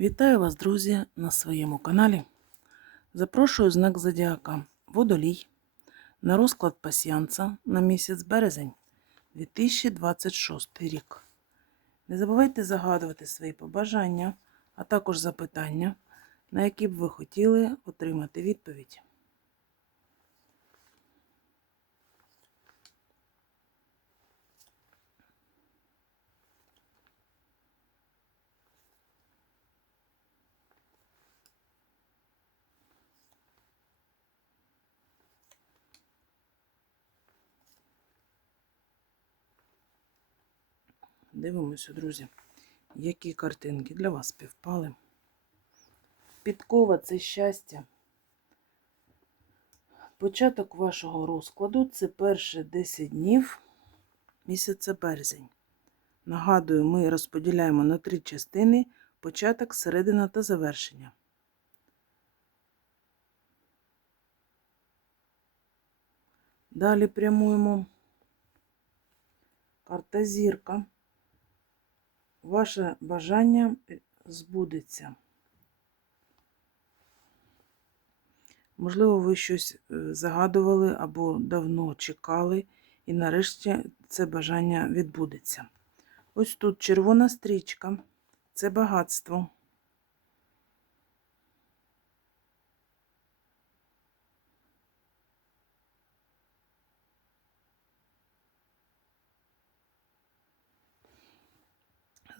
Вітаю вас, друзі, на своєму каналі. Запрошую знак Зодіака Водолій на розклад пасіянца на місяць березень 2026 рік. Не забувайте загадувати свої побажання, а також запитання, на які б ви хотіли отримати відповідь. Дивимося, друзі, які картинки для вас співпали. Підкова це щастя. Початок вашого розкладу це перші 10 днів місяця березень. Нагадую, ми розподіляємо на три частини початок, середина та завершення. Далі прямуємо. Карта зірка. Ваше бажання збудеться. Можливо, ви щось е, загадували або давно чекали, і нарешті це бажання відбудеться. Ось тут червона стрічка це багатство.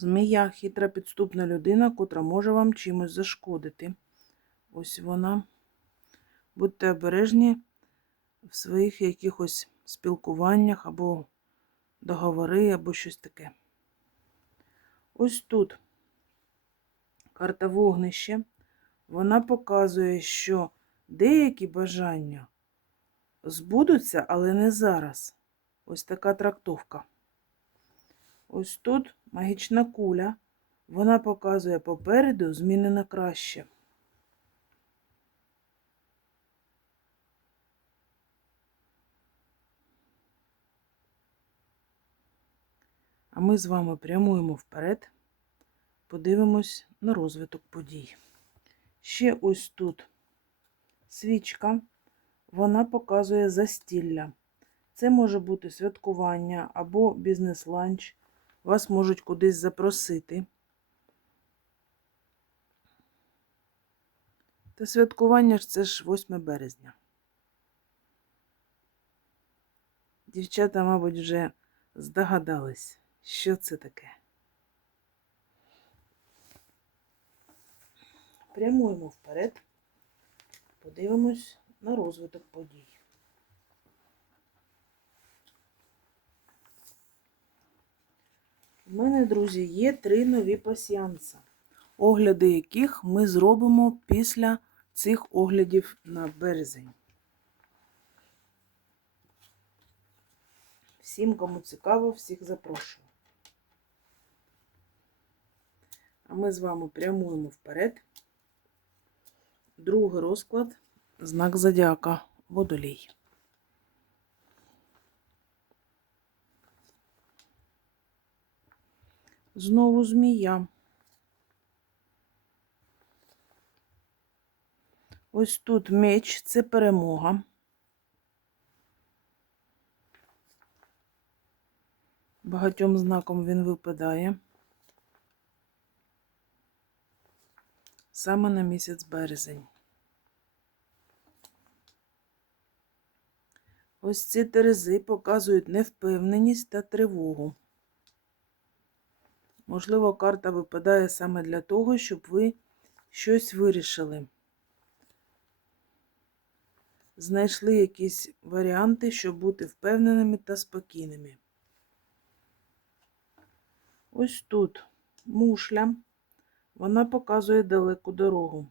Змія хитра підступна людина, котра може вам чимось зашкодити. Ось вона. Будьте обережні в своїх якихось спілкуваннях або договори, або щось таке. Ось тут карта вогнище. Вона показує, що деякі бажання збудуться, але не зараз. Ось така трактовка. Ось тут магічна куля. Вона показує попереду зміни на краще. А ми з вами прямуємо вперед, подивимось на розвиток подій. Ще ось тут свічка, вона показує застілля. Це може бути святкування або бізнес-ланч. Вас можуть кудись запросити. Та святкування ж це ж 8 березня. Дівчата, мабуть, вже здогадались, що це таке. Прямуємо вперед, подивимось на розвиток подій. У мене, друзі, є три нові пасіянса, огляди яких ми зробимо після цих оглядів на березень. Всім, кому цікаво, всіх запрошую. А ми з вами прямуємо вперед. Другий розклад знак зодіака водолій. Знову змія. Ось тут меч це перемога. Багатьом знаком він випадає. Саме на місяць березень. Ось ці терези показують невпевненість та тривогу. Можливо, карта випадає саме для того, щоб ви щось вирішили. Знайшли якісь варіанти, щоб бути впевненими та спокійними. Ось тут мушля, вона показує далеку дорогу.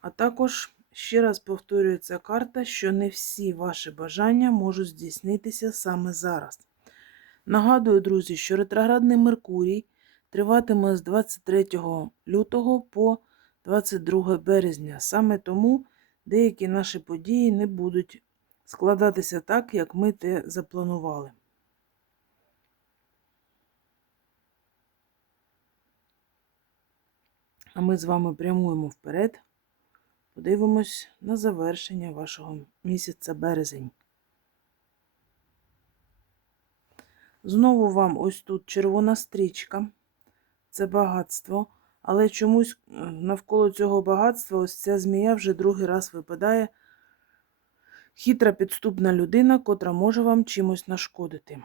А також Ще раз повторюється карта, що не всі ваші бажання можуть здійснитися саме зараз. Нагадую, друзі, що ретроградний Меркурій триватиме з 23 лютого по 22 березня. Саме тому деякі наші події не будуть складатися так, як ми те запланували. А ми з вами прямуємо вперед. Подивимось на завершення вашого місяця березень. Знову вам ось тут червона стрічка. Це багатство. Але чомусь е, навколо цього багатства ось ця змія вже другий раз випадає. Хитра підступна людина, котра може вам чимось нашкодити.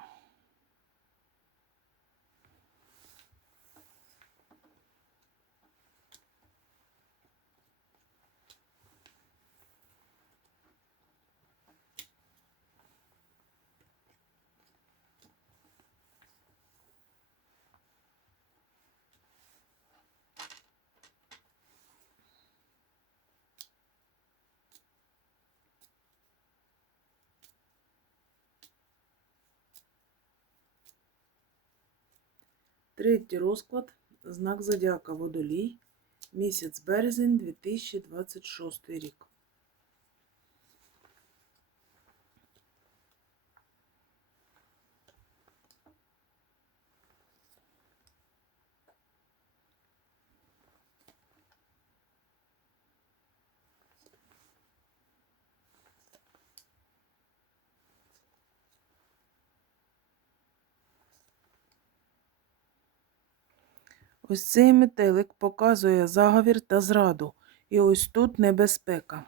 Третій розклад. Знак Зодіака Водолій. Місяць березень 2026 рік. Ось цей метелик показує заговір та зраду. І ось тут небезпека.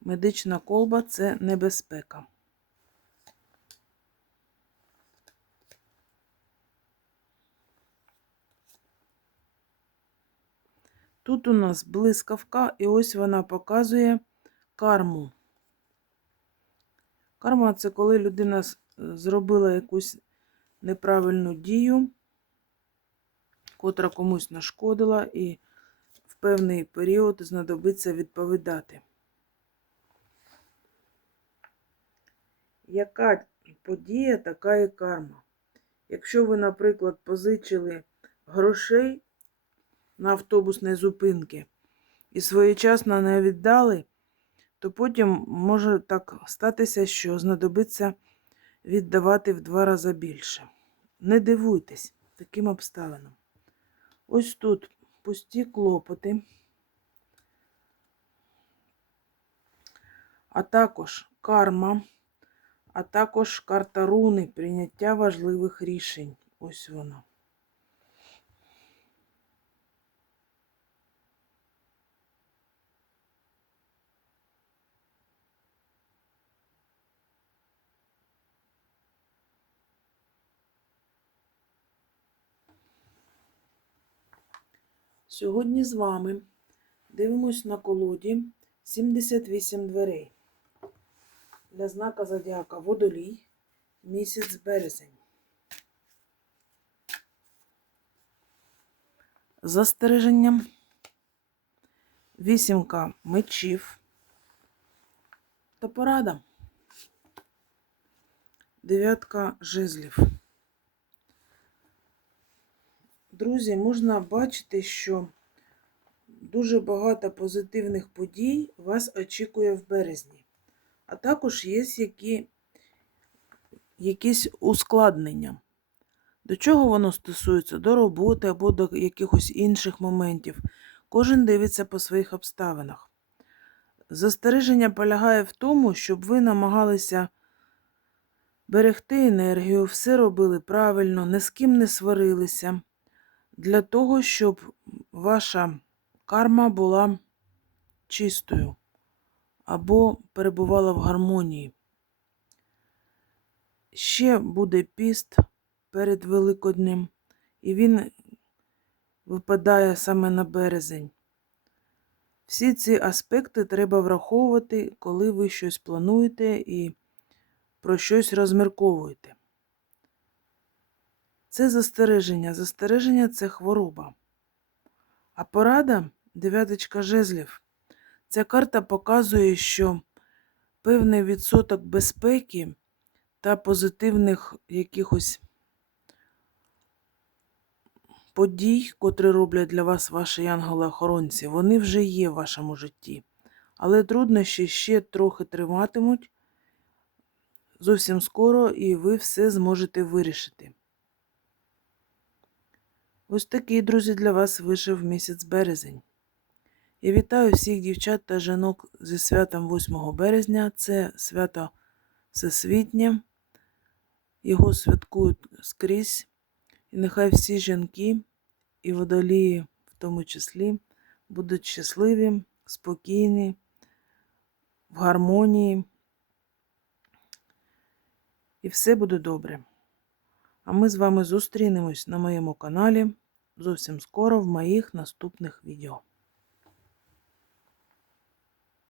Медична колба це небезпека. Тут у нас блискавка, і ось вона показує карму. Карма це коли людина зробила якусь неправильну дію, котра комусь нашкодила, і в певний період знадобиться відповідати. Яка подія, така і карма. Якщо ви, наприклад, позичили грошей на автобусні зупинки і своєчасно не віддали, то потім може так статися, що знадобиться віддавати в два рази більше. Не дивуйтесь таким обставинам. Ось тут пусті клопоти, а також карма, а також карта руни прийняття важливих рішень. Ось вона. Сьогодні з вами дивимось на колоді 78 дверей. Для знака зодіака Водолій, місяць березень. Застереження. Вісімка мечів та порада. Дев'ятка жезлів. Друзі, можна бачити, що дуже багато позитивних подій вас очікує в березні. А також є які, якісь ускладнення. До чого воно стосується? До роботи або до якихось інших моментів. Кожен дивиться по своїх обставинах. Застереження полягає в тому, щоб ви намагалися берегти енергію, все робили правильно, ні з ким не сварилися, для того, щоб ваша карма була чистою або перебувала в гармонії. Ще буде піст перед Великоднем, і він випадає саме на березень. Всі ці аспекти треба враховувати, коли ви щось плануєте і про щось розмірковуєте. Це застереження. Застереження це хвороба. А порада дев'яточка жезлів. Ця карта показує, що певний відсоток безпеки та позитивних якихось подій, котрі роблять для вас ваші янголи-охоронці, вони вже є в вашому житті. Але труднощі ще трохи триватимуть зовсім скоро, і ви все зможете вирішити. Ось такий, друзі, для вас вийшов місяць березень. Я вітаю всіх дівчат та жінок зі святом 8 березня. Це свято всесвітнє. Його святкують скрізь. І нехай всі жінки і водолії, в тому числі, будуть щасливі, спокійні, в гармонії. І все буде добре. А ми з вами зустрінемось на моєму каналі зовсім скоро в моїх наступних відео.